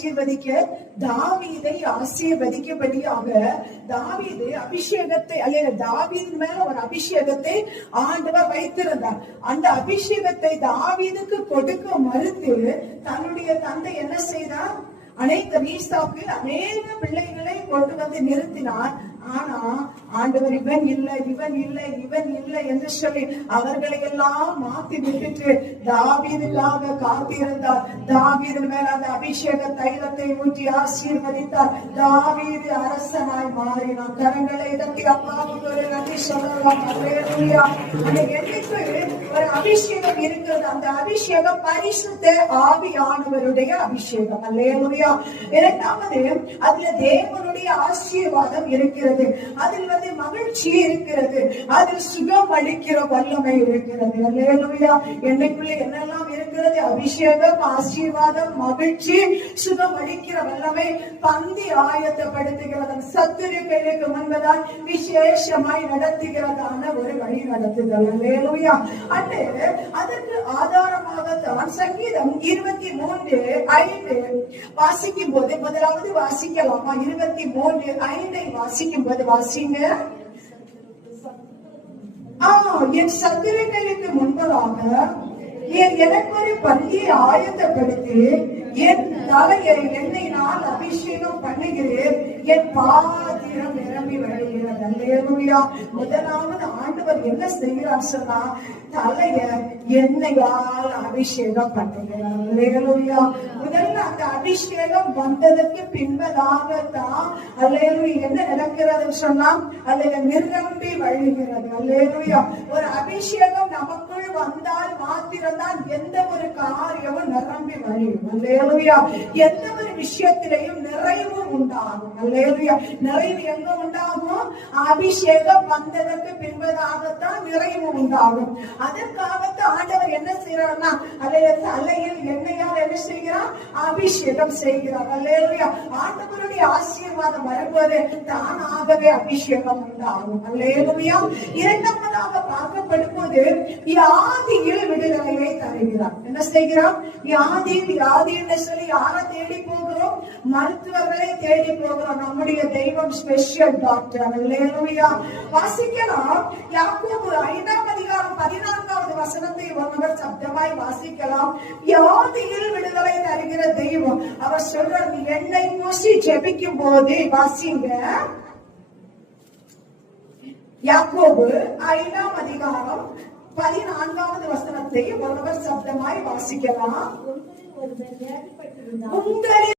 ஆசீர்வதிக்க தாவீதை ஆசீர்வதிக்கபடியாக தாவீது அபிஷேகத்தை அல்ல தாவீது மேல ஒரு அபிஷேகத்தை ஆண்டவர் வைத்திருந்தார். அந்த அபிஷேகத்தை தாவீதுக்கு கொடுக்க மறுத்து தன்னுடைய தந்தை என்ன செய்தார்? ஈசாக்கு அநேக பிள்ளைகளை கொண்டு வந்து நிறுத்தினார். ஆனா ஆண்டவர் இவன் இல்லை இவன் இல்லை இவன் இல்லை என்று சொல்லி அவர்களை எல்லாம் மாத்தி விட்டுட்டு தாவீதுக்காக காத்திருந்தார். தாவீது மேல அந்த அபிஷேக தைலத்தை ஊற்றி ஆசீர்வதித்தார். தாவீது அரசனாய் மாறினான். கரங்களை தட்டி அப்பாவுக்கு ஒரு நன்றி சொல்லலாம். என்னைக்கு ஒரு அபிஷேகம் இருக்கிறது, அந்த அபிஷேகம் பரிசுத்த ஆவியானவருடைய அபிஷேகம். அல்லேலூயா. இரண்டாவது, அதுல தேவனுடைய ஆசீர்வாதம் இருக்கிறது, அதில் மகிழ்ச்சி இருக்கிறது, அதில் சுகம் அளிக்கிற வல்லமை இருக்கிறது. அல்லேலூயா. என்னைக்குள்ள என்னெல்லாம் இருக்கிறது? அபிஷேகம், ஆசீர்வாதம், மகிழ்ச்சி, சுகம் அளிக்கிற வல்லமை, பந்தி ஆயத்தப்படுத்துகிறது, சத்துருக்களுக்கு முன்பதால் விசேஷமாய் நடத்துகிறதான ஒரு வழி நடத்துதல். அல்லேலூயா. அதற்கு ஆதாரமாகத்தான் சங்கீதம் 23:5 வாசிக்கும் போது, முதலாவது வாசிக்கலாமா? 23:5 வாசிக்கும் போது வாசிங்க. என் சத்துருக்களுக்கு முன்பதாக எனக்கு ஒரு பந்தியை ஆயத்தப்படுத்தி என் தலையை எண்ணெயினால் அபிஷேகம் பண்ணுகிறேன், என் பாத்திரம் நிரம்பி வழிகிறது. அல்லேலூயா. முதலாவது ஆண்டவர் என்ன செய்கிறார் சொன்னா, தலைய எண்ணெயால் அபிஷேகம் பண்ணுகிறார். அல்லேலூயா. முதல்ல அந்த அபிஷேகம் வந்ததற்கு பின்பதாகத்தான் அல்லேலூயா என்ன நடக்கிறது சொன்னா, அல்லது நிரம்பி வழிகிறது. அல்லேலூயா. ஒரு அபிஷேகம் நமக்குள் வந்தால் மாத்திரம்தான் எந்த ஒரு காரியமும் நிரம்பி வழியும். அல்லேலூயா. எந்த ஒரு விஷயத்திலையும் நிறைவு உண்டாகும். அல்லேலூயா. நிறைவு எங்க உண்டாகும்? அபிஷேகம் வந்ததற்கு பின்பதாகத்தான் நிறைவு உண்டாகும். அதற்காகத்தான் ஆண்டவர் என்ன செய்யறார்னா, தலையில் எண்ணெயால் என்ன செய்கிறார்? அபிஷேகம் செய்கிறார். அல்லேலூயா. ஆண்டவருடைய ஆசீர்வாதம் வரும்போது தானாகவே அபிஷேகம் உண்டாகும். அல்லேலூயா. இரண்டாவதாக பார்க்கப்படும் போது வியாதியில் விடுதலையை தருகிறார். என்ன செய்கிறார்? வியாதி என்று சொல்லி யாரை தேடி போகிறோம்? மருத்துவர்களை தேடி போகிறோம். நம்முடைய தெய்வம் ஸ்பெஷல் டாக்டர். அல்லேலூயா. வாசிக்கலாம். யாக்கோபு 5:14 வசனத்தை ஒருவர் சப்தமாய் வாசிக்கலாம். வியாதியில் விடுதலை தருகிற தெய்வம். அவர் சொல்ற, நீ எண்ணெய் பூசி ஜெபிக்கும் போது வாசிங்க. யாக்கோபு 5:14 வசனத்தை ஒருவர் சப்தமாய் வாசிக்கலாம். உங்களில்